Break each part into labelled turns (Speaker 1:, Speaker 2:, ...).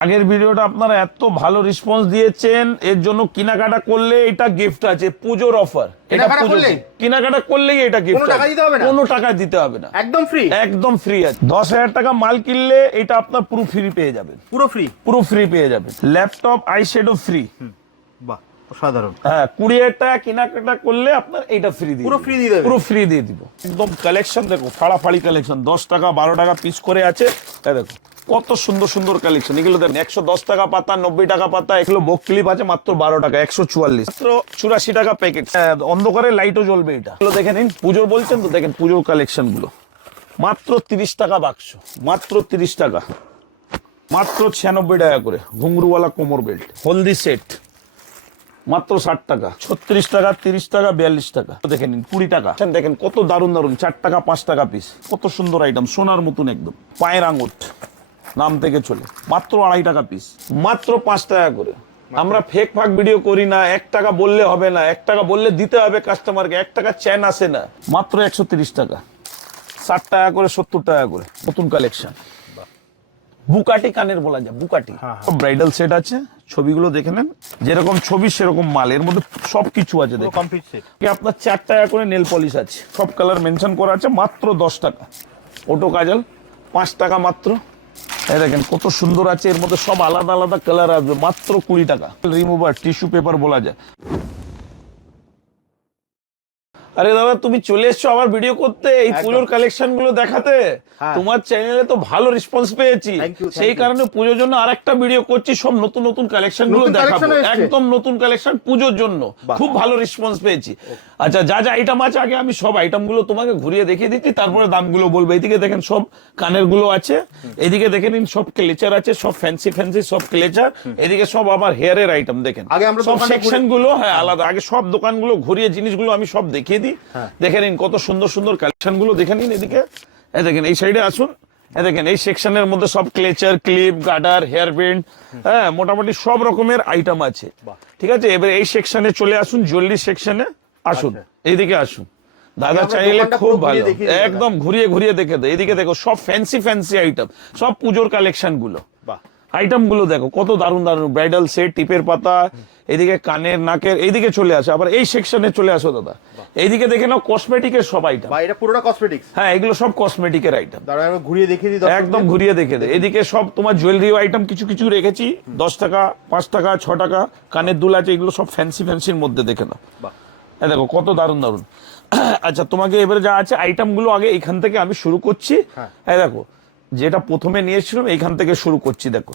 Speaker 1: আগের ভিডিওটা আপনারা এত ভালো রেসপন্স দিয়েছেন এর জন্য কেনাকাটা করলে এটা গিফট আছে পুজোর অফার এটা
Speaker 2: কেনাকাটা করলেই?
Speaker 1: এটা গিফট
Speaker 2: কোনো টাকা দিতে হবে না?
Speaker 1: কোনো টাকা দিতে হবে না।
Speaker 2: একদম ফ্রি
Speaker 1: একদম ফ্রি আছে। দশ হাজার টাকা মাল কিনলে এটা আপনার পুরো ফ্রি পেয়ে যাবেন।
Speaker 2: পুরো ফ্রি
Speaker 1: পুরো ফ্রি পেয়ে যাবেন। ল্যাপটপ আই শ্যাডো ফ্রি
Speaker 2: বাহ অসাধারণ।
Speaker 1: হ্যাঁ কুড়ি হাজার টাকা কেনাকাটা করলে আপনার এইটা ফ্রি দিয়ে
Speaker 2: পুরো
Speaker 1: দিবো।
Speaker 2: দিয়ে দেবে?
Speaker 1: পুরো ফ্রি দিয়ে দিব। একদম কালেকশন দেখো ফাড়াফাড়ি কালেকশন দশ টাকা বারো টাকা পিস করে আছে। দেখো। কত সুন্দর সুন্দর কালেকশন এগুলো দেখেন, একশো দশ টাকা পাতা, নব্বই টাকা পাতা এগুলো বুক ক্লিপ আছে মাত্র বারো টাকা, একশো চুয়াল্লিশ। মাত্র চুরাশি টাকা প্যাকেট অন্ধকারে লাইটও জ্বলবে এটা। এগুলো দেখে নিন, পুজোর বলছেন তো, দেখেন পুজোর কালেকশনগুলো। মাত্র তিরিশ টাকা বাক্স, মাত্র তিরিশ টাকা। মাত্র ছিয়ানব্বই টাকা করে, ঘুঙরুওয়ালা কোমর বেল্ট হলদি সেট মাত্র ষাট টাকা, ছত্রিশ টাকা, তিরিশ টাকা, বিয়াল্লিশ টাকা। দেখে নিন, কুড়ি টাকা। দেখেন কত দারুণ দারুণ, চার টাকা, পাঁচ টাকা পিস কত সুন্দর আইটেম সোনার মতন একদম, পায়ের আঙুট নাম থেকে চলে। মাত্র আড়াই টাকা পিস মাত্র পাঁচ টাকা করে। আমরা ফেক ফাক ভিডিও করি না এক টাকা বললে হবে না এক টাকা বললে দিতে হবে কাস্টমারকে এক টাকা চ্যান আসে না। মাত্র একশো তিরিশ টাকা। ষাট টাকা করে সত্তর টাকা করে নতুন কালেকশন বুকাটি কানের বলা যায় বুকাটি।
Speaker 2: হ্যাঁ,
Speaker 1: ব্রাইডাল সেট আছে ছবিগুলো দেখে নেন। যেরকম ছবি সেরকম মাল। এর মধ্যে সব কিছু আছে
Speaker 2: কমপ্লিট সেট
Speaker 1: আপনার চার টাকা করে নেল পলিশ আছে। সব কালার মেনশন করা আছে মাত্র দশ টাকা। ওটো কাজল পাঁচ টাকা মাত্র। দেখেন, কত সুন্দর আছে, এর মধ্যে সব আলাদা আলাদা কালার আসবে, মাত্র কুড়ি টাকা। রিমুভার টিস্যু পেপার বলা যায়। আরে দাদা তুমি চলে এসছো আমার ভিডিও করতে। এই পুজোর কালেকশনগুলো দেখাতে।
Speaker 2: হ্যাঁ।
Speaker 1: তোমার চ্যানেলে তো ভালো রেসপন্স পেয়েছি। সেই কারণে পুজোর জন্য আরেকটা ভিডিও করছি সব নতুন নতুন
Speaker 2: কালেকশনগুলো
Speaker 1: দেখাবো। একদম নতুন কালেকশন পুজোর জন্য। খুব ভালো রেসপন্স পেয়েছি। আচ্ছা যা যা আইটেম আছে আগে আমি সব আইটেমগুলো তোমাকে ঘুরিয়ে দেখিয়ে দিচ্ছি। তারপরে দামগুলো বলব। এইদিকে দেখেন সব কানেরগুলো আছে। এদিকে দেখে নিন সব ক্লেচার আছে সব ফ্যান্সি ফ্যান্সি সব ক্লেচার এদিকে সব আমার হেয়ারের আইটেম দেখেন।
Speaker 2: আগে আমরা
Speaker 1: সব সেকশনগুলো হ্যাঁ আলাদা। আগে সব দোকানগুলো ঘুরিয়ে জিনিসগুলো আমি সব দেখিয়ে দিই।
Speaker 2: হ্যাঁ।
Speaker 1: দেখে নিন কত সুন্দর সুন্দর কালেকশনগুলো দেখে নিন এদিকে। দেখেন এই সাইডে আসুন। দেখেন এই সেকশনের মধ্যে সব clutcher clip garter hair band হ্যাঁ মোটামুটি সব রকমের আইটেম আছে। ঠিক আছে? এবার এই সেকশনে চলে আসুন জুয়েলারি সেকশনে আসুন। এইদিকে আসুন। দাদা চাইলে খুব ভালো। একদম ঘুরিয়ে ঘুরিয়ে দেখে দেয়। এদিকে দেখো সব ফ্যান্সি ফ্যান্সি আইটেম সব পুজোর কালেকশনগুলো আইটেমগুলো দেখো কত দারুণ দারুণ। ব্রাইডাল সেট টিপের পাতা এদিকে কানের নাকের এইদিকে চলে আসে আবার এই সেকশনে চলে আসো দাদা। এইদিকে দেখে নাও কসমেটিকের সব আইটেম
Speaker 2: এটা পুরোটা কসমেটিক্স
Speaker 1: হ্যাঁ এগুলো সব কসমেটিকের আইটেম
Speaker 2: দাঁড়া আমি ঘুরিয়ে দেখিয়ে দিই
Speaker 1: একদম ঘুরিয়ে দেখে দে এদিকে সব তোমার জুয়েলারি আইটেম কিছু কিছু রেখেছি। দশ টাকা পাঁচ টাকা ছ টাকা কানের দুল আছে এগুলো সব ফ্যান্সি ফ্যান্সির মধ্যে দেখে নাও।
Speaker 2: বাহ।
Speaker 1: এই দেখো কত দারুণ দারুণ। আচ্ছা তোমাকে এবারে যা আছে আইটেমগুলো আগে এইখান থেকে আমি শুরু করছি।
Speaker 2: হ্যাঁ।
Speaker 1: এই দেখো যেটা প্রথমে নিয়েছিলাম এইখান থেকে শুরু করছি দেখো।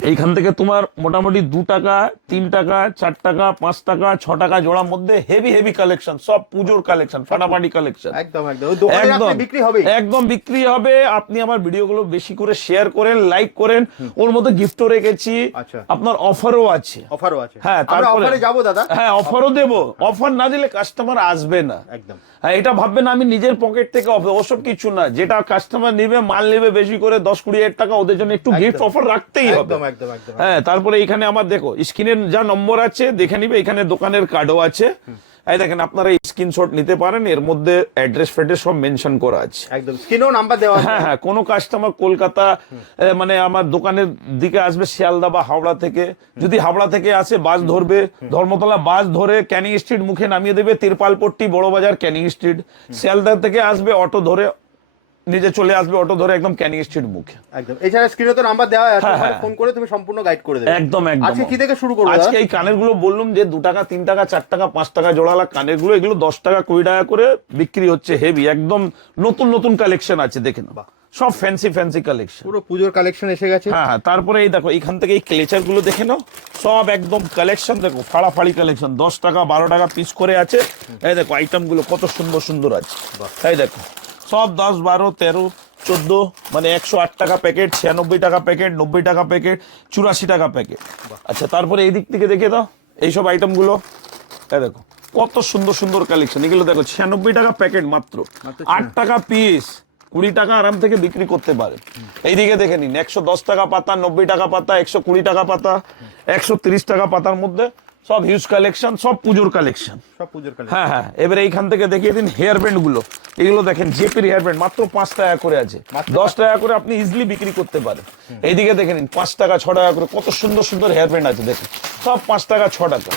Speaker 1: এইখান থেকে তোমার মোটামুটি দু টাকা তিন টাকা চার টাকা পাঁচ টাকা ছ টাকা জোড়ার মধ্যে হেভি হেভি কালেকশন সব পুজোর কালেকশন ফাটাফাটি কালেকশন
Speaker 2: একদম একদম। বিক্রি হবে
Speaker 1: একদম বিক্রি হবে। আপনি আমার ভিডিওগুলো বেশি করে শেয়ার করেন লাইক করেন। ওর মধ্যে গিফটও রেখেছি।
Speaker 2: আচ্ছা।
Speaker 1: আপনার অফারও আছে।
Speaker 2: অফারও আছে।
Speaker 1: হ্যাঁ তারপরে
Speaker 2: যাব দাদা।
Speaker 1: হ্যাঁ অফারও দেবো। অফার না দিলে কাস্টমার আসবে না।
Speaker 2: একদম।
Speaker 1: হ্যাঁ এটা ভাববেন আমি নিজের পকেট থেকে ওসব কিছু না যেটা কাস্টমার নেবে মাল নেবে বেশি করে দশ কুড়ি হাজার টাকা ওদের জন্য একটু গিফট অফার রাখতেই হবে। হ্যাঁ তারপরে এখানে আমার দেখো স্ক্রিনের যা নম্বর আছে দেখে নিবে এখানে দোকানের কার্ডও আছে। এই দেখেন আপনারা স্ক্রিনশট নিতে পারেন এর মধ্যে অ্যাড্রেস ফ্যাড্রেস সব মেনশন করা আছে।
Speaker 2: একদম স্ক্রিনও নাম্বার দেওয়া আছে।
Speaker 1: হ্যাঁ হ্যাঁ কোনো কাস্টমার কলকাতা মানে আমার দোকানের দিকে আসবে শিয়ালদা বা হাওড়া থেকে। যদি হাওড়া থেকে আসে বাস ধরবে ধর্মতলা বাস ধরে ক্যানিং স্ট্রিট মুখে নামিয়ে দেবে তিরপালপট্টি বড় বাজার ক্যানিং স্ট্রিট শিয়ালদা থেকে আসবে অটো ধরে নিজে চলে আসবে অটো ধরে একদম ক্যানিং স্ট্রিট মুখে।
Speaker 2: একদম। এছাড়া স্ক্রিনে তো নাম্বার দেওয়া আছে
Speaker 1: হ্যাঁ, হ্যাঁ।
Speaker 2: ফোন করে তুমি সম্পূর্ণ গাইড করে দেবে।
Speaker 1: একদম একদম।
Speaker 2: আজকে কি থেকে শুরু করব?
Speaker 1: আজকে এই কানেরগুলো বললাম যে দু টাকা তিন টাকা চার টাকা পাঁচ টাকা জোড়ালা কানেরগুলো এগুলো দশ টাকা কুড়ি টাকা করে বিক্রি হচ্ছে হেভি একদম নতুন নতুন কালেকশন আছে দেখে নাও। সব ফ্যান্সি ফ্যান্সি কালেকশন
Speaker 2: পুরো পুজোর কালেকশন এসে গেছে।
Speaker 1: হ্যাঁ হ্যাঁ তারপরে এই দেখো এখান থেকে এই ক্লেচারগুলো দেখে নাও। সব একদম কালেকশন দেখো ফাড়াফাড়ি কালেকশন দশ টাকা বারো টাকা পিস করে আছে। এই দেখো আইটেমগুলো কত সুন্দর সুন্দর আছে। তাই দেখো। সব দশ বারো তেরো চোদ্দ মানে একশো আট টাকা প্যাকেট ছিয়ানব্বই টাকা প্যাকেট নব্বই টাকা প্যাকেট চুরাশি টাকা প্যাকেট আচ্ছা তারপরে এই দিক থেকে দেখে দাও এইসব আইটেমগুলো গুলো। দেখো কত সুন্দর সুন্দর কালেকশন এগুলো দেখো ছিয়ানব্বই টাকা প্যাকেট মাত্র। আট টাকা পিস কুড়ি টাকা আরাম থেকে বিক্রি করতে পারে। এইদিকে দেখে নিন একশো দশ টাকা পাতা নব্বই টাকা পাতা একশো কুড়ি টাকা পাতা একশো তিরিশ টাকা পাতার মধ্যে সব হিউজ কালেকশন সব পুজোর কালেকশন
Speaker 2: সব পুজোর
Speaker 1: হ্যাঁ হ্যাঁ এবারে এইখান থেকে দেখিয়ে দিন হেয়ার ব্যান্ডগুলো। এগুলো দেখেন জেপির হেয়ার ব্যান্ড মাত্র পাঁচ টাকা করে আছে। দশ টাকা করে আপনি ইজিলি বিক্রি করতে পারেন। এইদিকে দেখে নিন পাঁচ টাকা ছ টাকা করে কত সুন্দর সুন্দর হেয়ার ব্যান্ড আছে দেখুন। সব পাঁচ টাকা ছ টাকা।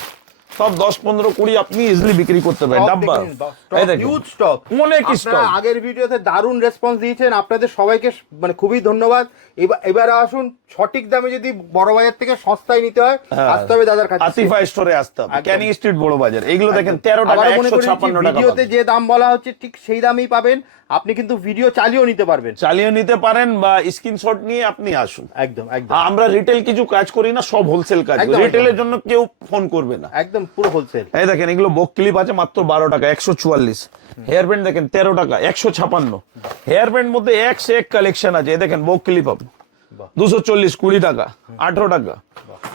Speaker 1: সব দশ পনেরো কুড়ি আপনি ইজিলি বিক্রি করতে পারেন। ডাব্বা।
Speaker 2: হিউজ স্টক
Speaker 1: অনেক স্টক
Speaker 2: আগের ভিডিওতে দারুণ রেসপন্স দিয়েছেন আপনাদের সবাইকে মানে খুবই ধন্যবাদ। এবার আসুন সঠিক দামে যদি বড় বাজার থেকে সস্তায় নিতে হয়
Speaker 1: হ্যাঁ।
Speaker 2: আসতে হবে দাদার কাছে।
Speaker 1: আতিফা স্টোরে আসতে হবে। ক্যানিং স্ট্রিট বড় বাজার। এগুলো দেখেন তেরো টাকা একশো ছাপ্পান্ন টাকা
Speaker 2: ভিডিওতে যে দাম বলা হচ্ছে ঠিক সেই দামেই পাবেন। আপনি কিন্তু ভিডিও চালিয়েও নিতে পারবেন।
Speaker 1: চালিয়ে নিতে পারেন বা স্ক্রিনশট নিয়ে আপনি আসুন।
Speaker 2: একদম একদম।
Speaker 1: আমরা রিটেল কিছু কাজ করি না সব হোলসেল কাজ
Speaker 2: একদম,
Speaker 1: রিটেলের জন্য কেউ ফোন করবে না।
Speaker 2: একদম পুরো হোলসেল
Speaker 1: এই দেখেন এগুলো বক ক্লিপ আছে মাত্র বারো টাকা একশো চুয়াল্লিশ। হেয়ার ব্যান্ড দেখেন তেরো টাকা একশো ছাপান্ন। হেয়ার ব্যান্ড মধ্যে এক সে এক কালেকশন আছে। এই দেখেন বক ক্লিপ আপনি। দুশো চল্লিশ কুড়ি টাকা আঠারো টাকা।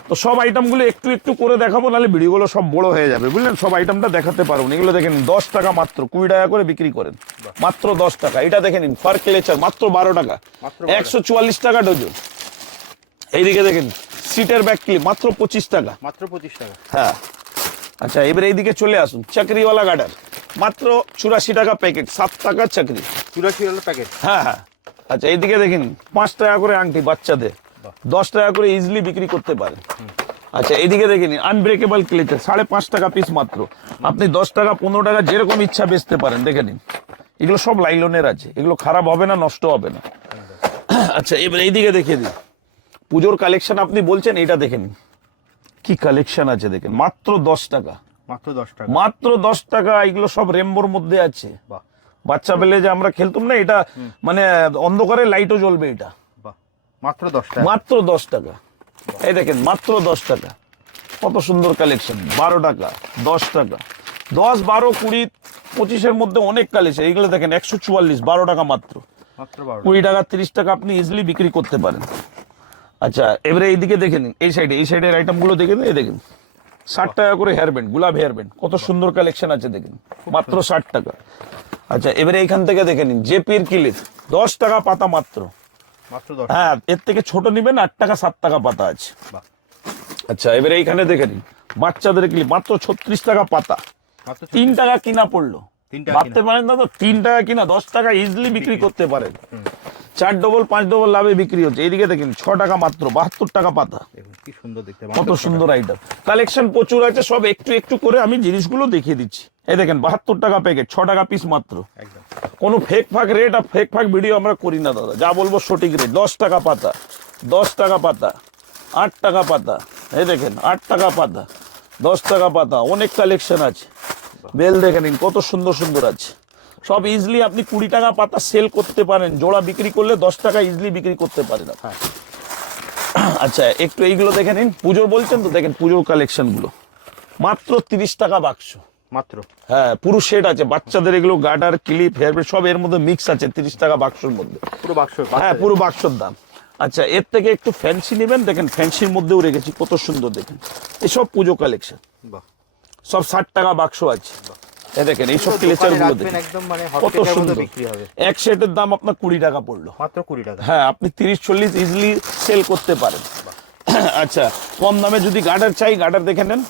Speaker 1: তো সব আইটেমগুলো একটু একটু করে দেখাবো নাহলে ভিডিওগুলো সব বড় হয়ে যাবে। বুঝলেন? সব আইটেমটা দেখাতে পারব না। এগুলো দেখে নিন দশ টাকা মাত্র কুড়ি টাকা করে বিক্রি করেন। মাত্র দশ টাকা। এটা দেখে নিন ফার ক্লেচার মাত্র বারো টাকা। একশো চুয়াল্লিশ টাকা ডজন। এইদিকে দেখেন সিটের ব্যাক ক্লিপ মাত্র পঁচিশ টাকা।
Speaker 2: মাত্র পঁচিশ টাকা।
Speaker 1: হ্যাঁ। আচ্ছা এবার এইদিকে চলে আসুন চাকরিওয়ালা গার্ডার মাত্র চুরাশি টাকা প্যাকেট সাত টাকার চাকরি।
Speaker 2: চুরাশি প্যাকেট
Speaker 1: হ্যাঁ হ্যাঁ। আচ্ছা এইদিকে দেখেন পাঁচ টাকা করে আংটি বাচ্চাদের। দশ টাকা করে ইজিলি বিক্রি করতে পারেন আচ্ছা এইদিকে দেখে নিন আনব্রেকেবল ক্লেচার সাড়ে পাঁচ টাকা পিস মাত্র। আপনি দশ টাকা পনেরো টাকা যেরকম ইচ্ছা বেচতে পারেন দেখে নিন। এগুলো সব লাইলনের আছে। এগুলো খারাপ হবে না নষ্ট হবে না। আচ্ছা এবার এইদিকে দেখিয়ে দিন পুজোর কালেকশন আপনি বলছেন এটা দেখে নিন। কি কালেকশন আছে দেখেন মাত্র দশ টাকা।
Speaker 2: মাত্র দশ টাকা।
Speaker 1: মাত্র দশ টাকা এগুলো সব রেম্বোর মধ্যে আছে।
Speaker 2: বাহ।
Speaker 1: বাচ্চা বেলে যে আমরা খেলতাম না এটা মানে অন্ধকারে লাইটও জ্বলবে এটা।
Speaker 2: মাত্র দশ টাকা।
Speaker 1: মাত্র দশ টাকা। এই দেখেন মাত্র দশ টাকা। কত সুন্দর কালেকশন বারো টাকা দশ টাকা। দশ বারো কুড়ি পঁচিশের মধ্যে অনেক কালেকশন এইগুলো দেখেন একশো চুয়াল্লিশ বারো টাকা মাত্র। কুড়ি টাকা তিরিশ টাকা আপনি ইজিলি বিক্রি করতে পারেন। আচ্ছা এবারে এইদিকে দেখে নিন এই সাইডে এই সাইডের আইটেমগুলো দেখে নিন এই দেখেন। ষাট টাকা করে হেয়ার ব্যান্ড গোলাপ হেয়ার ব্যান্ড কত সুন্দর কালেকশন আছে দেখেন। মাত্র ষাট টাকা। আচ্ছা এবারে এইখান থেকে দেখে নিন জেপির কিলিপ দশ টাকা পাতা মাত্র। হ্যাঁ এর থেকে ছোট নিবেন আট টাকা সাত টাকা পাতা আছে। আচ্ছা এবারে এইখানে দেখে নিন বাচ্চাদের কিলি মাত্র ছত্রিশ টাকা পাতা। তিন টাকা কিনা পড়ল। ভাবতে পারেন না তো তিন টাকা কিনা দশ টাকা ইজিলি বিক্রি করতে পারেন। চার ডবল পাঁচ ডবল লাভে বিক্রি হচ্ছে। এইদিকে দেখেন ছ টাকা মাত্র বাহাত্তর টাকা পাতা।
Speaker 2: কি সুন্দর দেখতে
Speaker 1: কত সুন্দর আইটেম কালেকশন প্রচুর আছে সব একটু একটু করে আমি জিনিসগুলো দেখিয়ে দিচ্ছি। এই দেখেন বাহাত্তর টাকা প্যাকেট ছ টাকা পিস মাত্র। কোনো ফেক ফাঁক রেট আর ফেক ফাঁক ভিডিও আমরা করি না দাদা। যা বলব সঠিক রেট দশ টাকা পাতা দশ টাকা পাতা আট টাকা পাতা। এই দেখেন আট টাকা পাতা দশ টাকা পাতা অনেক কালেকশন আছে। বেল দেখে নিন কত সুন্দর সুন্দর আছে। সব ইজলি আপনি কুড়ি টাকা পাতা সেল করতে পারেন। জোড়া বিক্রি করলে দশ টাকা ইজলি বিক্রি করতে পারেন।
Speaker 2: হ্যাঁ।
Speaker 1: আচ্ছা একটু এইগুলো দেখে নিন। পুজোর বলছেন তো দেখেন পুজোর কালেকশনগুলো। মাত্র তিরিশ টাকা বাক্স।
Speaker 2: মাত্র?
Speaker 1: হ্যাঁ পুরো সেট আছে। বাচ্চাদের এগুলো গার্ডার ক্লিপ হেয়ার সব এর মধ্যে মিক্স আছে তিরিশ টাকা বাক্সর মধ্যে।
Speaker 2: পুরো বাক্স
Speaker 1: হ্যাঁ পুরো বাক্সর দাম। আচ্ছা এর থেকে একটু ফ্যান্সি নেবেন। দেখেন ফ্যান্সির মধ্যেও রেখেছি কত সুন্দর দেখেন। এসব পুজো কালেকশন
Speaker 2: বাহ।
Speaker 1: সব ষাট টাকা বাক্স আছে। দেখেন এইসব
Speaker 2: দোকানে ক্লেচারগুলো
Speaker 1: দেখেন।
Speaker 2: একদম মানে
Speaker 1: কত সুন্দর।
Speaker 2: বিক্রি হবে।
Speaker 1: এক সেটের দাম আপনার কুড়ি টাকা পড়ল।
Speaker 2: মাত্র কুড়ি টাকা।
Speaker 1: হ্যাঁ আপনি তিরিশ চল্লিশ ইজিলি সেল করতে পারেন। আচ্ছা কম দামে যদি গার্ডার চাই গার্ডার দেখে নেন।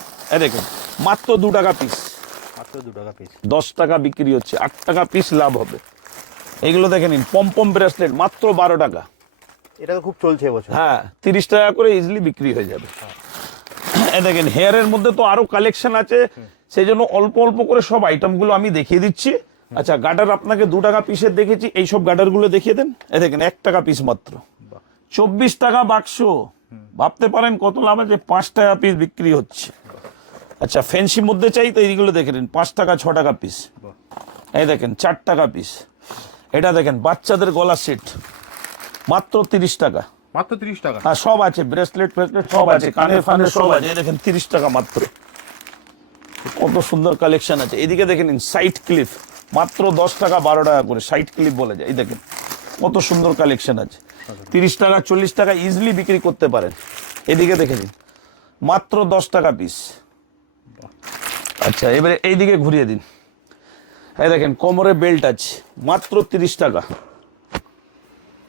Speaker 1: দেখেন মাত্র টাকা পিস
Speaker 2: মাত্র টাকা পিস
Speaker 1: দশ টাকা বিক্রি হচ্ছে আট টাকা পিস লাভ হবে। এগুলো দেখে নিন পম্পম ব্রেসলেট মাত্র বারো টাকা।
Speaker 2: এটা তো খুব চলছে এবছর
Speaker 1: হ্যাঁ তিরিশ টাকা করে ইজিলি বিক্রি হয়ে যাবে। এ দেখেন হেয়ারের মধ্যে তো আরও কালেকশন আছে। সেই জন্য অল্প অল্প করে সব আইটেমগুলো আমি দেখিয়ে দিচ্ছি। আচ্ছা গার্ডার আপনাকে দু টাকা পিসের দেখেছি এই সব গার্ডারগুলো দেখিয়ে দেন। এ দেখেন এক টাকা পিস মাত্র। চব্বিশ টাকা বাক্স। ভাবতে পারেন কত লাভ আছে পাঁচ টাকা পিস বিক্রি হচ্ছে। আচ্ছা ফ্যান্সি মধ্যে চাই তো এইগুলো দেখে নিন পাঁচ টাকা ছ টাকা পিস। এই দেখেন চার টাকা পিস এটা দেখেন বাচ্চাদের গলা সেট মাত্র তিরিশ টাকা।
Speaker 2: মাত্র তিরিশ টাকা?
Speaker 1: হ্যাঁ সব আছে ব্রেসলেট ফ্রেসলেট সব আছে কানের ফানের সব আছে। এই দেখেন তিরিশ টাকা মাত্র। কত সুন্দর কালেকশন আছে। এদিকে দেখে নিন সাইড ক্লিপ মাত্র দশ টাকা বারো টাকা করে সাইট ক্লিপ বলে যায়। এই দেখেন, কত সুন্দর কালেকশন আছে। তিরিশ টাকা, চল্লিশ টাকা ইজিলি বিক্রি করতে পারেন। এদিকে দেখে নিন মাত্র দশ টাকা পিস আচ্ছা এবারে এইদিকে ঘুরিয়ে দিন। এই দেখেন, কোমরে বেল্ট আছে, মাত্র তিরিশ টাকা।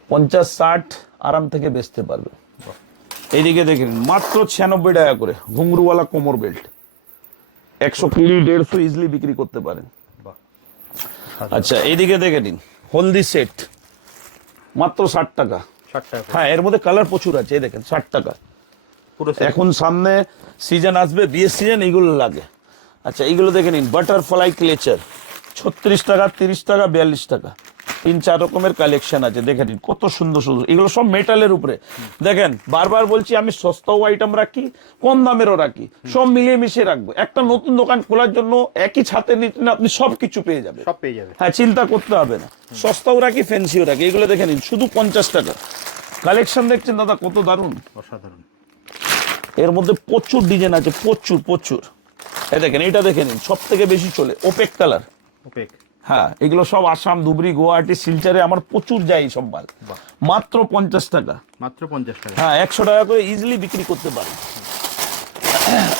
Speaker 1: পঞ্চাশ, ষাট, আরাম থেকে বেচতে পারবে। এইদিকে দেখেন, মাত্র ছিয়ানব্বই টাকা করে, ঘুঙরুওয়ালা কোমর বেল্ট একশো কুড়ি দেড়শো ইজিলি বিক্রি করতে পারেন। আচ্ছা এইদিকে দেখে নিন। হলদি সেট মাত্র ষাট টাকা। হ্যাঁ এর মধ্যে কালার প্রচুর আছে এই দেখেন ষাট টাকা।
Speaker 2: পুরো
Speaker 1: এখন সামনে সিজন আসবে বিয়ের সিজন এইগুলো লাগে। আচ্ছা এইগুলো দেখে নিন বাটারফ্লাই ক্লেচার ছত্রিশ টাকা তিরিশ টাকা বিয়াল্লিশ টাকা। তিন চার রকমের কালেকশন আছে দেখে নিন কত সুন্দর সুন্দর। এগুলো সব মেটালের উপরে। দেখেন বারবার বলছি আমি সস্তাও আইটেম রাখি কম দামেরও রাখি সব মিলিয়ে মিশিয়ে রাখব। একটা নতুন দোকান খোলার জন্য একই ছাতে নিতে না আপনি সব কিছু পেয়ে যাবেন।
Speaker 2: সব পেয়ে যাবে
Speaker 1: হ্যাঁ চিন্তা করতে হবে না। সস্তাও রাখি ফ্যান্সিও রাখি এগুলো দেখে নিন শুধু পঞ্চাশ টাকা। কালেকশন দেখছেন দাদা কত দারুণ।
Speaker 2: অসাধারণ।
Speaker 1: এর মধ্যে প্রচুর ডিজাইন আছে প্রচুর প্রচুর। এই দেখেন এটা দেখে নিন সব থেকে বেশি চলে ওপেক কালার
Speaker 2: ওপেক
Speaker 1: হ্যাঁ এগুলো সব আসাম ধুবড়ি গুয়াহাটি শিলচরে আমার প্রচুর যায় এই সব মাল। মাত্র পঞ্চাশ টাকা।
Speaker 2: মাত্র পঞ্চাশ টাকা।
Speaker 1: হ্যাঁ একশো টাকা করে ইজিলি বিক্রি করতে পারে।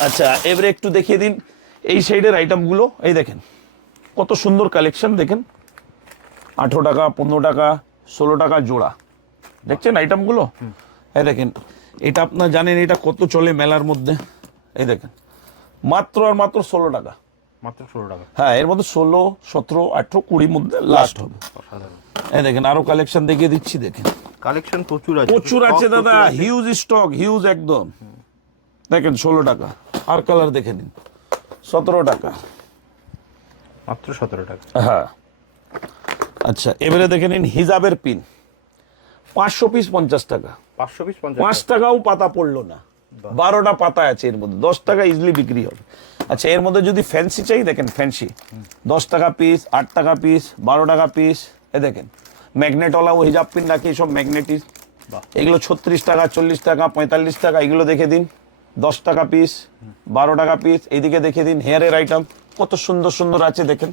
Speaker 1: আচ্ছা এবারে একটু দেখিয়ে দিন এই সাইডের আইটেমগুলো এই দেখেন কত সুন্দর কালেকশন দেখেন। আঠেরো টাকা পনেরো টাকা ষোলো টাকা জোড়া। দেখছেন আইটেমগুলো এই দেখেন এটা আপনার জানেন এটা কত চলে মেলার মধ্যে? এই দেখেন মাত্র আর মাত্র ষোলো টাকা।
Speaker 2: মাত্র ষোলো টাকা।
Speaker 1: হ্যাঁ এর মধ্যে ষোলো সতেরো আঠেরো কুড়ির মধ্যে লাস্ট হবে। এই দেখেন আরও কালেকশন দেখিয়ে দিচ্ছি দেখেন।
Speaker 2: কালেকশন প্রচুর আছে।
Speaker 1: প্রচুর আছে দাদা। হিউজ স্টক হিউজ একদম। দেখেন ষোলো টাকা। আর কালার দেখে নিন। সতেরো টাকা।
Speaker 2: মাত্র সতেরো টাকা।
Speaker 1: হ্যাঁ। আচ্ছা এবারে দেখে নিন হিজাবের পিন পাঁচশো পিস পঞ্চাশ টাকা।
Speaker 2: পাঁচশো পিস
Speaker 1: পাঁচ টাকাও পাতা পড়ল না। বারোটা পাতা আছে এর মধ্যে। দশ টাকা ইজিলি বিক্রি হবে। আচ্ছা এর মধ্যে যদি ফ্যান্সি চাই দেখেন ফ্যান্সি দশ টাকা পিস আট টাকা পিস বারো টাকা পিস এ দেখেন। ম্যাগনেটওয়ালা ও হিজাব পিন রাখি সব ম্যাগনেটিস। এগুলো ছত্রিশ টাকা চল্লিশ টাকা পঁয়তাল্লিশ টাকা এগুলো দেখে দিন। দশ টাকা পিস বারো টাকা পিস এইদিকে দেখে দিন হেয়ারের আইটেম কত সুন্দর সুন্দর আছে দেখেন।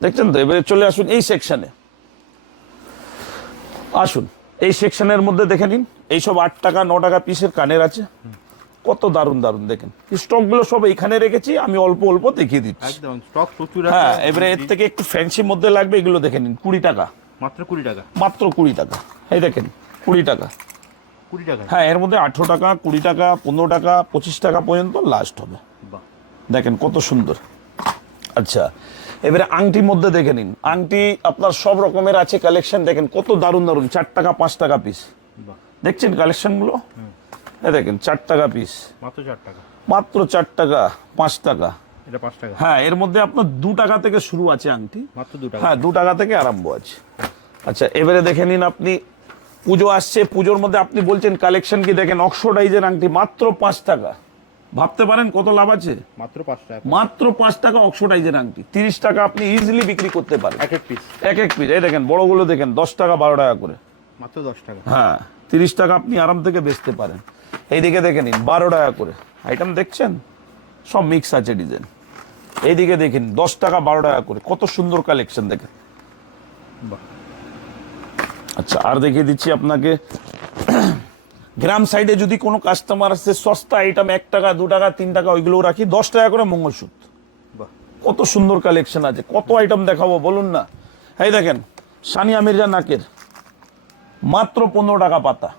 Speaker 1: দেখছেন তো? এবারে চলে আসুন এই সেকশনে আসুন। এই সেকশনের মধ্যে দেখে নিন। এইসব আট টাকা ন টাকা পিসের কানের আছে। কত দারুণ দারুণ দেখেন। স্টকগুলো সব এখানে রেখেছি আমি অল্প অল্প দেখিয়ে দিচ্ছি।
Speaker 2: একদম স্টক প্রচুর
Speaker 1: হ্যাঁ এবারে এর থেকে একটু ফ্যান্সির মধ্যে লাগবে এগুলো দেখে নিন কুড়ি টাকা।
Speaker 2: মাত্র কুড়ি টাকা।
Speaker 1: মাত্র কুড়ি টাকা। এই দেখেন কুড়ি টাকা।
Speaker 2: কুড়ি টাকা।
Speaker 1: হ্যাঁ এর মধ্যে আঠেরো টাকা কুড়ি টাকা পনেরো টাকা পঁচিশ টাকা পর্যন্ত লাস্ট হবে।
Speaker 2: বাহ।
Speaker 1: দেখেন কত সুন্দর। আচ্ছা এবারে আংটির মধ্যে দেখে নিন। আংটি আপনার সব রকমের আছে কালেকশন দেখেন কত দারুণ দারুণ চার টাকা পাঁচ টাকা পিস দেখছেন কালেকশনগুলো এ দেখেন চার টাকা পিস
Speaker 2: মাত্র চার টাকা।
Speaker 1: মাত্র চার টাকা পাঁচ টাকা।
Speaker 2: এটা পাঁচ টাকা।
Speaker 1: হ্যাঁ এর মধ্যে আপনার দু টাকা থেকে শুরু আছে আংটি।
Speaker 2: মাত্র দু টাকা।
Speaker 1: হ্যাঁ দু টাকা থেকে আরম্ভ আছে। আচ্ছা এবারে দেখে নিন আপনি পুজো আসছে পুজোর মধ্যে আপনি বলছেন কালেকশন কি? দেখেন অক্সোডাইজের আংটি মাত্র পাঁচ টাকা। ভাবতে পারেন কত লাভ আছে?
Speaker 2: মাত্র পাঁচ টাকা।
Speaker 1: মাত্র পাঁচ টাকা অক্সোডাইজের আংটি। তিরিশ টাকা আপনি ইজিলি বিক্রি করতে পারেন।
Speaker 2: এক এক পিস
Speaker 1: এক এক পিস এই দেখেন বড়গুলো দেখেন দশ টাকা বারো টাকা করে।
Speaker 2: মাত্র দশ টাকা।
Speaker 1: হ্যাঁ তিরিশ টাকা আপনি আরাম থেকে বেচতে পারেন। এইদিকে দেখে নিন বারো টাকা করে। আইটেম দেখছেন? সব মিক্স আছে ডিজাইন এইদিকে দেখেন দশ টাকা বারো টাকা করে। কত সুন্দর কালেকশন দেখেন।
Speaker 2: বাহ
Speaker 1: আচ্ছা আর দেখিয়ে দিচ্ছি আপনাকে। গ্রাম সাইডে যদি কোনো কাস্টমার আসছে সস্তা আইটেম এক টাকা দু টাকা তিন টাকা ওইগুলো রাখি দশ টাকা করে মঙ্গলসূত্র।
Speaker 2: বাহ।
Speaker 1: কত সুন্দর কালেকশন আছে কত আইটেম দেখাবো বলুন না। এই দেখেন সানিয়া মির্জা নাকের মাত্র পনেরো টাকা পাতা।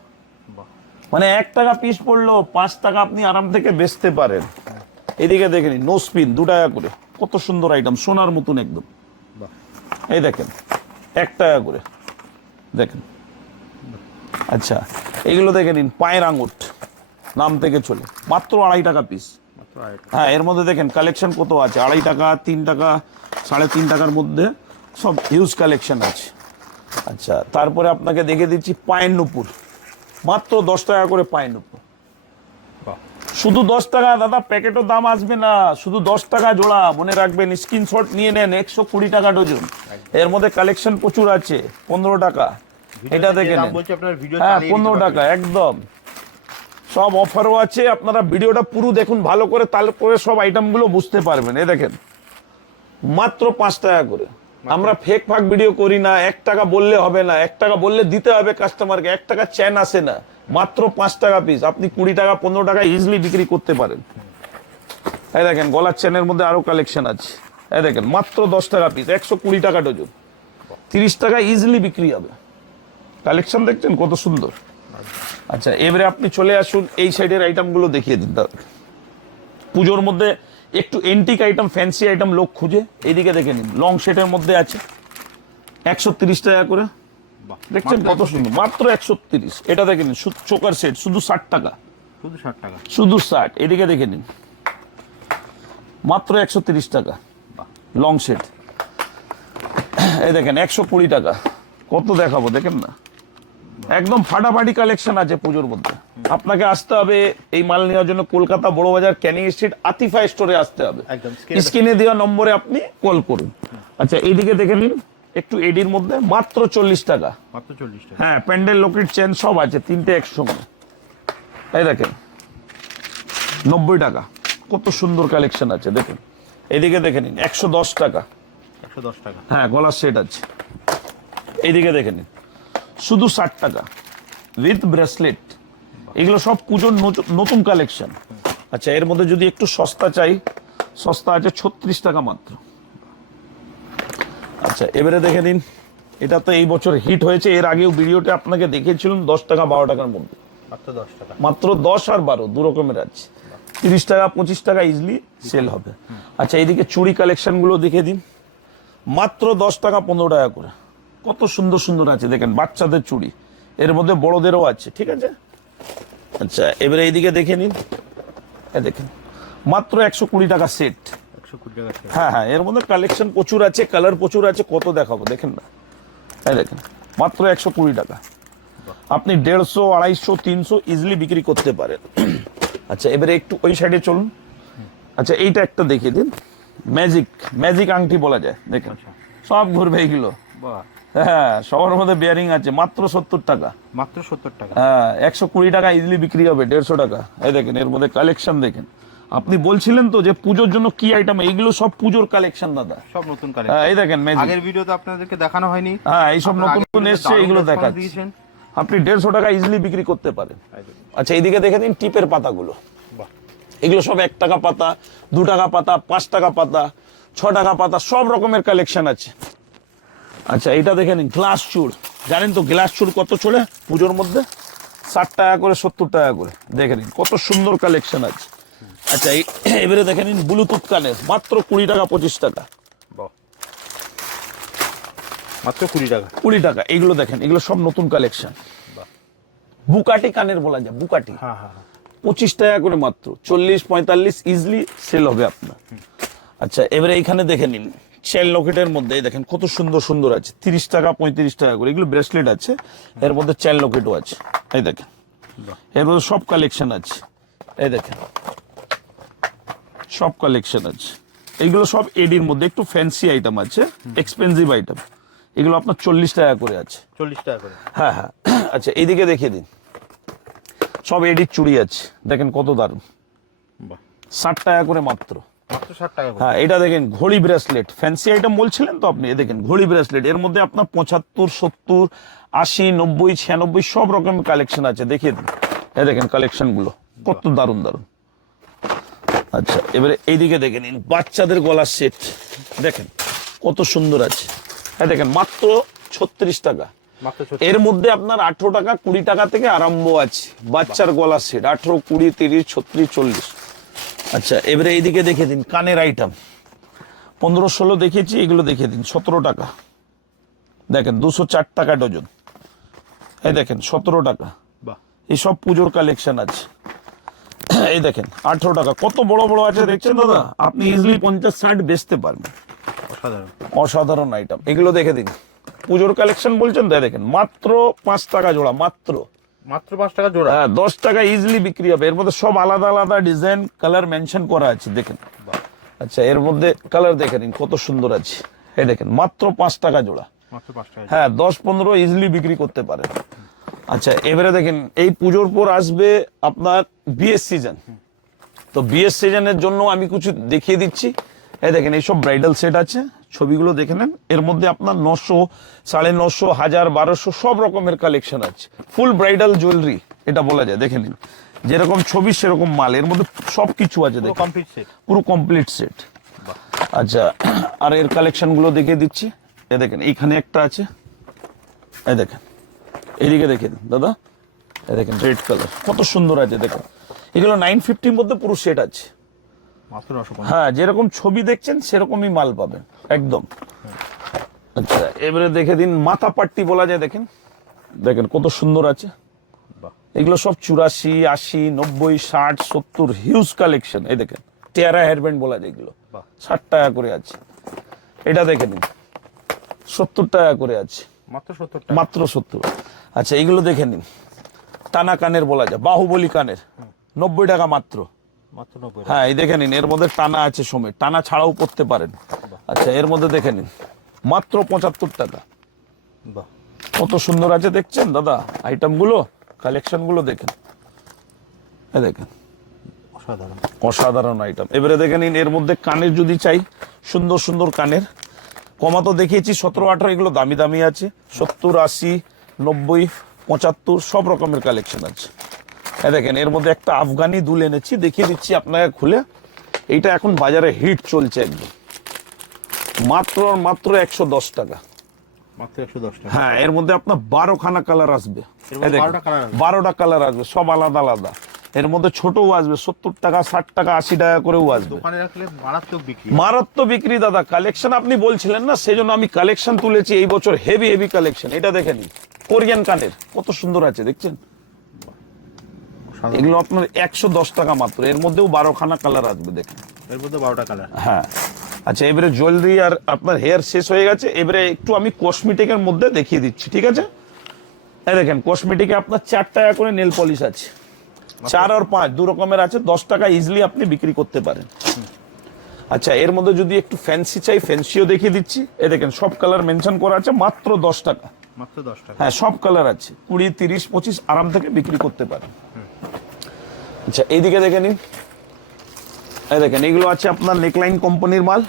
Speaker 1: মানে এক টাকা পিস পড়ল পাঁচ টাকা আপনি আরাম থেকে বেচতে পারেন। এদিকে দেখে নিন নো স্পিন দু টাকা করে। কত সুন্দর আইটেম সোনার মতন একদম। এই দেখেন এক টাকা করে। দেখেন। আচ্ছা এগুলো দেখে নিন পায়ের আঙুট নাম থেকে চলে। মাত্র আড়াই টাকা পিস হ্যাঁ এর মধ্যে দেখেন কালেকশন কত আছে? আড়াই টাকা তিন টাকা সাড়ে তিন টাকার মধ্যে সব হিউজ কালেকশন আছে। আচ্ছা তারপরে আপনাকে দেখে দিচ্ছি পায়ের নুপুর। মাত্র দশ টাকা করে নুপুর
Speaker 2: বাহ
Speaker 1: শুধু দশ টাকা দাদা প্যাকেটের দাম আসবে না। শুধু দশ টাকা জোড়া মনে রাখবেন স্ক্রিনশট নিয়ে নেন একশো কুড়ি টাকা ডজন। এর মধ্যে কালেকশন প্রচুর আছে পনেরো টাকা। এটা দেখে নেন। হ্যাঁ পনেরো টাকা একদম। সব অফারও আছে আপনারা ভিডিওটা পুরো দেখুন ভালো করে তারপরে সব আইটেমগুলো বুঝতে পারবেন। এ দেখেন মাত্র পাঁচ টাকা করে। আমরা ফেক ফাক ভিডিও করি না, এক টাকা বললে হবে না, এক টাকা বললে দিতে হবে কাস্টমারকে এক টাকা চ্যান আসে না, মাত্র পাঁচ টাকা পিস আপনি কুড়ি টাকা, পনেরো টাকা ইজিলি বিক্রি করতে পারেন। এই দেখেন, গলার চেনের মধ্যে আরও কালেকশন আছে। এই দেখেন, মাত্র দশ টাকা পিস একশো কুড়ি টাকা ডজন। তিরিশ টাকা ইজিলি বিক্রি হবে। কালেকশন দেখছেন? কত সুন্দর। আচ্ছা এবারে আপনি চলে আসুন, এই সাইডের আইটেমগুলো দেখিয়ে দিন। দাদা পুজোর মধ্যে একটু এন্টিক আইটেম ফ্যান্সি আইটেম লোক খুঁজে এইদিকে দেখে নিন। লং সেটের মধ্যে আছে। একশো তিরিশ টাকা করে। দেখছেন কত সুন্দর। মাত্র একশো তিরিশ। এটা দেখে নিন চোকার সেট শুধু ষাট টাকা।
Speaker 2: শুধু ষাট টাকা।
Speaker 1: শুধু ষাট। এদিকে দেখে নিন। মাত্র একশো তিরিশ টাকা। লং সেট এই দেখেন একশো কুড়ি টাকা। কত দেখাবো দেখেন না। একদম ফাটাফাটি কালেকশন আছে পুজোর মধ্যে। আপনাকে আসতে হবে এই মাল নেওয়ার জন্য কলকাতা বড় বাজার ক্যানিং স্ট্রিট আতিফা স্টোরে আসতে হবে। স্ক্রিনে দেওয়া নম্বরে আপনি কল করুন। আচ্ছা এইদিকে দেখে নিন একটু এডির মধ্যে মাত্র চল্লিশ টাকা।
Speaker 2: মাত্র চল্লিশ টাকা।
Speaker 1: হ্যাঁ প্যান্ডেল লোকেট চেন সব আছে তিনটে একসঙ্গে এই দেখেন নব্বই টাকা। কত সুন্দর কালেকশন আছে দেখুন। এদিকে দেখে নিন একশো দশ টাকা।
Speaker 2: একশো দশ টাকা।
Speaker 1: হ্যাঁ গলার সেট আছে। এইদিকে দেখে নিন শুধু ষাট টাকা। উইথ ব্রেসলেট এগুলো সব পুজোর নতু- নতুন কালেকশন আচ্ছা এর মধ্যে যদি একটু সস্তা চাই সস্তা আছে ছত্রিশ টাকা মাত্র। আচ্ছা এবারে দেখে নিন এটা তো এই বছর হিট হয়েছে। এর আগেও ভিডিওতে আপনাকে দেখিয়েছিলাম দশ টাকা বারো টাকার মধ্যে।
Speaker 2: মাত্র দশ টাকা।
Speaker 1: মাত্র দশ আর বারো দু রকমের আছে। তিরিশ টাকা পঁচিশ টাকা ইজিলি সেল হবে। আচ্ছা এইদিকে চুড়ি কালেকশনগুলো দেখে দিন। মাত্র দশ টাকা পনেরো টাকা করে। কত সুন্দর সুন্দর আছে দেখেন বাচ্চাদের চুড়ি। এর মধ্যে বড়দেরও আছে ঠিক আছে? আচ্ছা এবারে এইদিকে দেখে নিন। দেখেন মাত্র একশো কুড়ি টাকা সেট। হ্যাঁ হ্যাঁ এর মধ্যে কালেকশন প্রচুর আছে কালার প্রচুর আছে কত দেখাবো দেখেন না। এই দেখেন মাত্র একশো কুড়ি টাকা। আপনি দেড়শো আড়াইশো তিনশো ইজিলি বিক্রি করতে পারেন। আচ্ছা এবারে একটু ওই সাইডে চলুন। আচ্ছা এইটা একটা দেখিয়ে দিন। ম্যাজিক ম্যাজিক আংটি বলা যায় দেখেন। সব ঘুরবে এইগুলো
Speaker 2: বাহ।
Speaker 1: হ্যাঁ সবার মধ্যে বিয়ারিং আছে মাত্র সত্তর টাকা।
Speaker 2: মাত্র সত্তর টাকা।
Speaker 1: হ্যাঁ একশো কুড়ি টাকা ইজিলি বিক্রি হবে দেড়শো টাকা। এই দেখেন এর মধ্যে কালেকশন দেখেন। আপনি বলছিলেন তো যে পুজোর জন্য কি আইটেম এইগুলো সব পুজোর কালেকশন দাদা।
Speaker 2: সব নতুন
Speaker 1: হ্যাঁ
Speaker 2: কালেকশন
Speaker 1: এই দেখেন
Speaker 2: আগের ভিডিওতে আপনাদেরকে দেখানো হয়নি।
Speaker 1: হ্যাঁ এইসব
Speaker 2: আপনারা
Speaker 1: নতুন নতুন এসছে এগুলো দেখাচ্ছি। আপনি দেড়শো টাকা ইজিলি বিক্রি করতে পারেন। আচ্ছা এইদিকে দেখে দিন টিপের পাতাগুলো। এগুলো সব এক টাকা পাতা দু টাকা পাতা পাঁচ টাকা পাতা ছ টাকা পাতা সব রকমের কালেকশন আছে। আচ্ছা এটা দেখে নিন গ্লাস চুর জানেন তো গ্লাস চুর কত চলে পুজোর মধ্যে? ষাট টাকা করে সত্তর টাকা করে। দেখে নিন কত সুন্দর কালেকশন আছে। আচ্ছা এবারে দেখে নিন ব্লুটুথ কানের মাত্র কুড়ি টাকা পঁচিশ টাকা।
Speaker 2: মাত্র কুড়ি টাকা।
Speaker 1: কুড়ি টাকা এগুলো দেখেন এগুলো সব নতুন কালেকশন
Speaker 2: বাহ।
Speaker 1: বুকাটি কানের বলা যায় বুকাটি।
Speaker 2: হ্যাঁ হ্যাঁ হ্যাঁ।
Speaker 1: পঁচিশ টাকা করে মাত্র চল্লিশ পঁয়তাল্লিশ ইজিলি সেল হবে আপনার। আচ্ছা এবারে এইখানে দেখে নিন চেন লকেটের মধ্যে দেখেন কত সুন্দর সুন্দর আছে। তিরিশ টাকা পঁয়ত্রিশ টাকা করে। এগুলো ব্রেসলেট আছে। এর মধ্যে চেন লকেটও আছে। এই দেখেন। এর মধ্যে সব কালেকশন আছে। এই দেখেন। সব কালেকশন আছে। এইগুলো সব এডির মধ্যে। একটু ফ্যান্সি আইটেম আছে। এক্সপেন্সিভ আইটেম এগুলো আপনার চল্লিশ টাকা করে আছে।
Speaker 2: চল্লিশ টাকা করে।
Speaker 1: হ্যাঁ হ্যাঁ। আচ্ছা এইদিকে দেখিয়ে দিন। সব এডির চুড়ি আছে। দেখেন কত দারুণ।
Speaker 2: বাহ।
Speaker 1: ষাট টাকা করে মাত্র। হ্যাঁ এটা দেখেন ঘড়ি ব্রেসলেট ফ্যান্সি আইটেম বলছিলেন তো আপনি? দেখেন ঘড়ি ব্রেসলেট এর মধ্যে আপনার পঁচাত্তর সত্তর আশি নব্বই ছিয়ানব্বই সব রকমের কালেকশন আছে। দেখিয়ে দিন। দেখেন কত দারুণ দারুণ। আচ্ছা এবারে এইদিকে দেখে নিন বাচ্চাদের গলার সেট দেখেন কত সুন্দর আছে। হ্যাঁ দেখেন মাত্র ছত্রিশ টাকা। এর মধ্যে আপনার আঠেরো টাকা কুড়ি টাকা থেকে আরম্ভ আছে। বাচ্চার গলা সেট আঠেরো কুড়ি তিরিশ ছত্রিশ চল্লিশ। আচ্ছা এবারে এইদিকে দেখে দিন। কানের আইটেম পনেরো ষোলো দেখিয়েছি এগুলো দেখিয়ে দিন সতেরো টাকা। দেখেন দুশো চার টাকা ডজন। এই দেখেন সতেরো টাকা।
Speaker 2: বাহ।
Speaker 1: এই সব পুজোর কালেকশন আছে। এই দেখেন আঠেরো টাকা। কত বড় বড় আছে দেখছেন দাদা? আপনি ইজিলি পঞ্চাশ ষাট বেচতে পারবেন।
Speaker 2: অসাধারণ।
Speaker 1: অসাধারণ আইটেম এগুলো দেখে দিন। পুজোর কালেকশন বলছেন তাই দেখেন মাত্র পাঁচ টাকা জোড়া মাত্র।
Speaker 2: মাত্র পাঁচ টাকা জোড়া?
Speaker 1: হ্যাঁ দশ টাকা ইজিলি বিক্রি হবে। এর মধ্যে সব আলাদা আলাদা ডিজাইন কালার মেনশন করা আছে দেখেন। আচ্ছা এর মধ্যে কালার দেখে নিন কত সুন্দর আছে। এই দেখেন মাত্র পাঁচ টাকা জোড়া। হ্যাঁ দশ পনেরো ইজিলি বিক্রি করতে পারেন। আচ্ছা এবারে দেখেন এই পুজোর পর আসবে আপনার বিয়ের সিজন তো বিয়ের সিজনের জন্য আমি কিছু দেখিয়ে দিচ্ছি। এই দেখেন এইসব ব্রাইডাল সেট আছে। ছবিগুলো দেখে নেন। এর মধ্যে আপনার নশো সাড়ে নশো হাজার বারোশো সব রকমের কালেকশন আছে। ফুল ব্রাইডাল জুয়েলারি এটা বলা যায়। দেখে নিন। যেরকম ছবি সেরকম মাল। এর মধ্যে সব কিছু আছে
Speaker 2: পুরো কমপ্লিট সেট
Speaker 1: পুরো কমপ্লিট সেট আচ্ছা আর এর কালেকশনগুলো দেখিয়ে দিচ্ছি। এ দেখেন এইখানে একটা আছে। এ দেখেন এইদিকে দেখেন দাদা। এই দেখেন রেড কালার কত সুন্দর আছে দেখেন। এগুলো নাইন ফিফটির মধ্যে পুরো সেট আছে। হ্যাঁ যেরকম ছবি দেখছেন সেরকমই মাল পাবেন একদম। আচ্ছা এবারে দেখে দিন মাথা পাট্টি বলা যায় দেখেন। দেখেন কত সুন্দর আছে। এগুলো সব চুরাশি আশি নব্বই ষাট সত্তর হিউজ কালেকশন এই দেখেন টেয়ারা হেয়ারব্যান্ড বলা যায় এগুলো। ষাট টাকা করে আছে। এটা দেখে নিন সত্তর টাকা করে আছে।
Speaker 2: মাত্র সত্তর
Speaker 1: মাত্র সত্তর। আচ্ছা এইগুলো দেখে নিন। টানা কানের বলা যায় বাহুবলী কানের। নব্বই টাকা মাত্র। হ্যাঁ এই দেখে নিন এর মধ্যে টানা আছে সময়। টানা ছাড়াও পড়তে পারেন। আচ্ছা এর মধ্যে দেখে নিন। মাত্র পঁচাত্তর টাকা।
Speaker 2: বাহ।
Speaker 1: কত সুন্দর আছে দেখছেন দাদা? আইটেমগুলো কালেকশনগুলো দেখেন। দেখেন
Speaker 2: অসাধারণ।
Speaker 1: অসাধারণ আইটেম এবারে দেখে নিন এর মধ্যে কানের যদি চাই সুন্দর সুন্দর কানের। কমা তো দেখিয়েছি সতেরো আঠারো এগুলো দামি দামি আছে। সত্তর আশি নব্বই পঁচাত্তর সব রকমের কালেকশন আছে। দেখেন এর মধ্যে একটা আফগানি দুল এনেছি দেখিয়ে দিচ্ছি আপনাকে খুলে। এইটা এখন বাজারে হিট চলছে একদম। মাত্র আর মাত্র একশো দশ টাকা। হ্যাঁ এর মধ্যে আপনার বারো খানা কালার আসবে।
Speaker 2: এর মধ্যে
Speaker 1: এই দেখেন,
Speaker 2: 12টা colour আসবে?
Speaker 1: বারোটা কালার আসবে সব আলাদা আলাদা। এর মধ্যে ছোটও আসবে সত্তর টাকা ষাট টাকা আশি টাকা করেও আসবে।
Speaker 2: মারাত্মক বিক্রি।
Speaker 1: মারাত্মক বিক্রি দাদা। কালেকশন আপনি বলছিলেন না সেজন্য আমি কালেকশন তুলেছি। এই বছর হেভি হেভি কালেকশন এটা দেখে নিন। কোরিয়ান কানের কত সুন্দর আছে দেখছেন। এগুলো আপনার একশো দশ টাকা মাত্র। এর মধ্যেও বারো খানা কালার আসবে দেখেন।
Speaker 2: এর মধ্যে বারোটা কালার
Speaker 1: হ্যাঁ। আচ্ছা এবারে জুয়েলারি আর আপনার হেয়ার শেষ হয়ে গেছে। এবারে একটু আমি কসমেটিকের মধ্যে দেখিয়ে দিচ্ছি ঠিক আছে? দেখেন কসমেটিকে আপনার চার টাকা করে নেল পলিশ আছে। চার আর পাঁচ দু রকমের আছে দশ টাকা ইজিলি আপনি বিক্রি করতে পারেন। আচ্ছা এর মধ্যে যদি একটু ফ্যান্সি চাই ফ্যান্সিও দেখিয়ে দিচ্ছি। এ দেখেন সব কালার মেনশন করা আছে মাত্র দশ টাকা।
Speaker 2: মাত্র দশ টাকা।
Speaker 1: হ্যাঁ সব কালার আছে। কুড়ি তিরিশ পঁচিশ আরাম থেকে বিক্রি করতে পারেন। আচ্ছা এইদিকে দেখে নিন এই দেখেন এগুলো আছে আপনার নেকলাইন কোম্পানির মাল।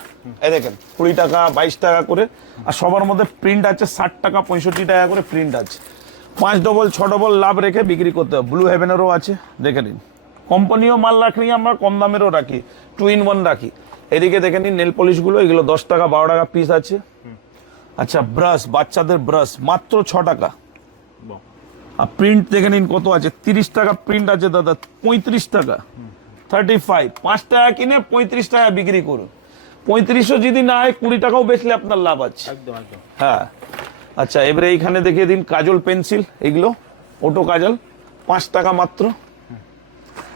Speaker 1: এই দেখেন, কুড়ি টাকা, বাইশ টাকা করে। আর সবার মধ্যে প্রিন্ট আছে, ষাট টাকা, পঁয়ষট্টি টাকা করে প্রিন্ট আছে। পাঁচ ডবল ছ ডবল লাভ রেখে বিক্রি করতে হবে। ব্লু হেভেনেরও আছে, দেখে নিন। কোম্পানিও মাল রাখি, আমরা কম দামেরও রাখি। টু ইন ওয়ান রাখি। এদিকে দেখে নিন নেল পলিশগুলো এগুলো দশ টাকা, বারো টাকা পিস আছে। আচ্ছা ব্রাশ বাচ্চাদের ব্রাশ মাত্র ছ টাকা। আর প্রিন্ট দেখে নিন কত আছে। তিরিশ টাকা প্রিন্ট আছে দাদা পঁয়ত্রিশ টাকা। থার্টি ফাইভ পাঁচ টাকা কিনে পঁয়ত্রিশ টাকা বিক্রি করুন। পঁয়ত্রিশও যদি না হয় কুড়ি টাকাও বেচলে আপনার লাভ আছে। হ্যাঁ। আচ্ছা এবারে এইখানে দেখিয়ে দিন কাজল পেন্সিল এগুলো ওটো কাজল পাঁচ টাকা মাত্র।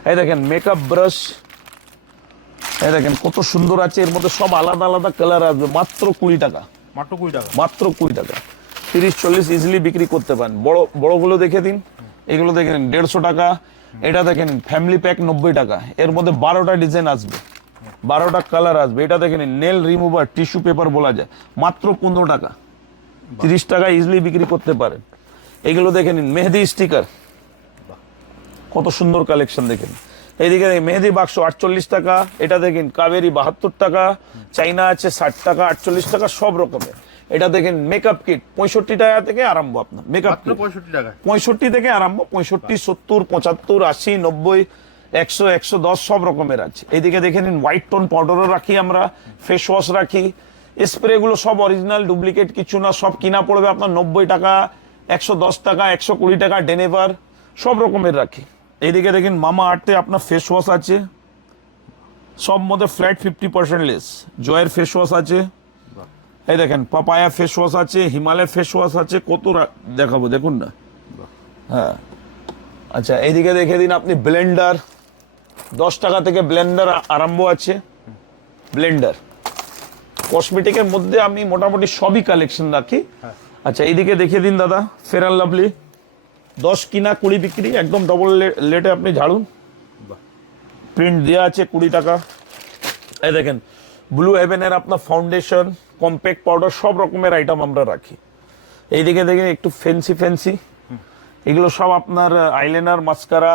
Speaker 1: এই দেখেন মেকআপ ব্রাশ এই দেখেন কত সুন্দর আছে এর মধ্যে সব আলাদা আলাদা কালার আসবে মাত্র কুড়ি টাকা।
Speaker 2: মাত্র কুড়ি টাকা।
Speaker 1: মাত্র কুড়ি টাকা। তিরিশ, চল্লিশ ইজিলি বিক্রি করতে পারেন। বড়, বড়গুলো দেখে দিন। এগুলো দেখে নিন, দেড়শো টাকা। এটা দেখে নিন ফ্যামিলি প্যাক নব্বই টাকা। এর মধ্যে বারোটা ডিজাইন আসবে। বারোটা কালার আসবে। এটা দেখে নিন নেল রিমুভার টিস্যু পেপার বলা যায়। মাত্র পনেরো টাকা। তিরিশ টাকা ইজিলি বিক্রি করতে পারেন। এগুলো দেখে নিন, মেহেদি স্টিকার কত সুন্দর কালেকশন দেখেন এইদিকে মেহেদি বাক্স আটচল্লিশ টাকা। এটা দেখেন কাবেরি বাহাত্তর টাকা। চাইনা আছে ষাট টাকা, আটচল্লিশ টাকা, সব রকমের। এটা দেখেন মেকআপ কিট পঁয়ষট্টি টাকা থেকে আরম্ভ আপনার মেকআপ কিট
Speaker 2: পঁয়ষট্টি টাকা
Speaker 1: পঁয়ষট্টি থেকে আরম্ভ পঁয়ষট্টি সত্তর পঁচাত্তর আশি নব্বই একশো একশো দশ সব রকমের আছে। এইদিকে দেখে নিন হোয়াইট টোন পাউডারও রাখি আমরা ফেস ওয়াশ রাখি। স্প্রেগুলো সব অরিজিনাল ডুপ্লিকেট কিছু না সব কিনা পড়বে আপনার নব্বই টাকা একশো দশ টাকা একশো কুড়ি টাকা ডেনেভার সব রকমের রাখি। এইদিকে দেখেন মামা আর্টে আপনার ফেস ওয়াশ আছে। সব মধ্যে ফ্ল্যাট ফিফটি পার্সেন্ট লেস জয়ের ফেস ওয়াশ আছে। এই দেখেন পাপায়া ফেস ওয়াশ আছে হিমালয় ফেস ওয়াশ আছে কত দেখাবো দেখুন না। হ্যাঁ। আচ্ছা এইদিকে দেখে দিন আপনি ব্লেন্ডার দশ টাকা থেকে ব্লেন্ডার আরম্ভ আছে। ব্লেন্ডার কসমেটিকের মধ্যে আমি মোটামুটি সবই কালেকশন রাখি। আচ্ছা এইদিকে দেখিয়ে দিন দাদা ফেরান লাভলি দশ কিনা কুড়ি বিক্রি একদম ডবল লেটে আপনি ঝাড়ুন। প্রিন্ট দেওয়া আছে কুড়ি টাকা। এই দেখেন ব্লু হেভেনের আপনার ফাউন্ডেশন কম্প্যাক্ট পাউডার সব রকমের আইটেম আমরা রাখি। এইদিকে দেখেন একটু ফেন্সি ফেন্সি এগুলো সব আপনার আইলাইনার মাস্কারা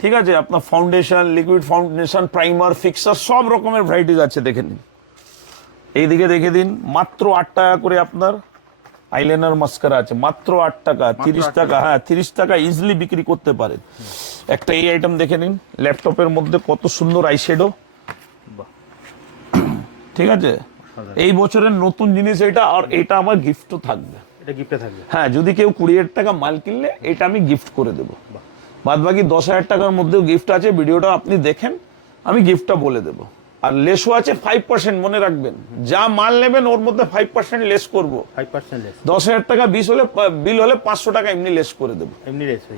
Speaker 1: ঠিক আছে? আপনার foundation liquid foundation primer fixer সব রকমের ভ্যারাইটিস আছে দেখে নিন। এইদিকে দেখে দিন মাত্র আট টাকা করে আপনার আইলাইনার মাস্কারা আছে। মাত্র আট টাকা তিরিশ টাকা হ্যাঁ তিরিশ টাকা ইজিলি বিক্রি করতে পারেন। একটা এই আইটেম দেখে নিন ল্যাপটপের মধ্যে কত সুন্দর আইশ্যাডো ঠিক আছে? এই বছরের নতুন জিনিস এটা আর এটা আমার গিফটও থাকবে।
Speaker 2: এটা গিফটে থাকবে।
Speaker 1: হ্যাঁ যদি কেউ কুড়ি হাজার টাকা মাল কিনলে এটা আমি গিফট করে দেবো। বাদ বাকি দশ হাজার টাকার মধ্যেও গিফট আছে ভিডিওটা আপনি দেখেন আমি গিফটটা বলে দেবো। আর লেসও আছে ফাইভ পার্সেন্ট মনে রাখবেন। যা মাল নেবেন ওর মধ্যে ফাইভ পার্সেন্ট লেস করব। দশ হাজার টাকা বিশ হলে বিল হলে পাঁচশো টাকা এমনি লেস করে দেবো।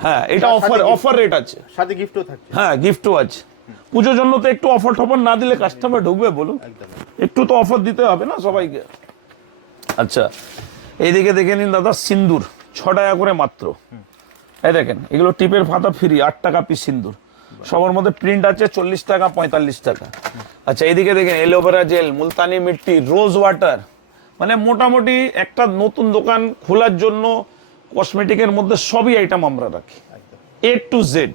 Speaker 1: হ্যাঁ এটা অফার অফার রেট আছে।
Speaker 2: সাথে গিফটও থাকছে।
Speaker 1: হ্যাঁ গিফটও আছে। পুজোর জন্য তো একটু অফার টফার না দিলে কাস্টমার ঢুকবে বলুন। একটু তো অফার দিতে হবে না সবাইকে। আচ্ছা এইদিকে দেখে নিন দাদা সিন্দুর। ছ টাকা করে মাত্র। এই দেখেন এগুলো টিপের ফাতা ফ্রি আট টাকা পিস সিন্দুর। সবার মধ্যে প্রিন্ট আছে চল্লিশ টাকা পঁয়তাল্লিশ টাকা। আচ্ছা এইদিকে দেখেন aloe vera gel multani mitti rose water মানে মোটামুটি একটা নতুন দোকান খোলার জন্য কসমেটিকের মধ্যে সবই আইটেম আমরা রাখি। এ টু জেড